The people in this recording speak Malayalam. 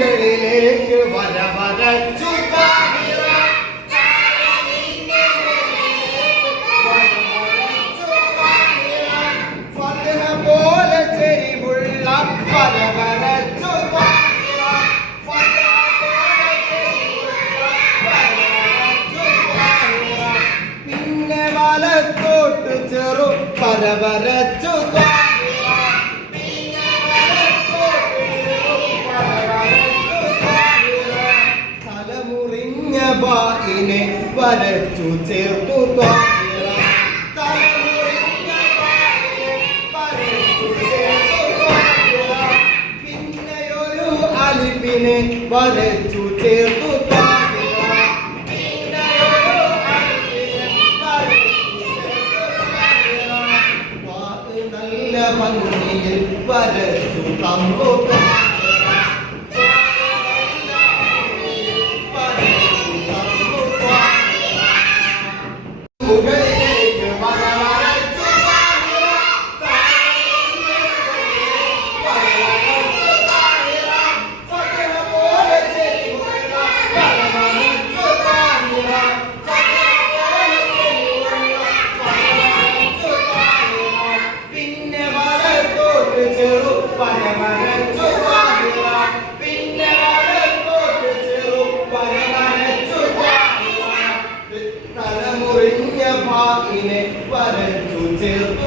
മുകളിലേക്ക് വര വരച്ചു പോലെ ചെരിവുള്ള വര വരച്ചു. പിന്നെ വലത്തോട്ട് ചെറു വര വരച്ചു ബായിനെ വരച്ചു ചേർത്തു. പിന്നെയൊരു അലിപ്പിനെ വരച്ചു ചേർത്തു നല്ല ഭംഗിയിൽ വരച്ചു ത്വാഹിറ. വരച്ചു ചേർത്തു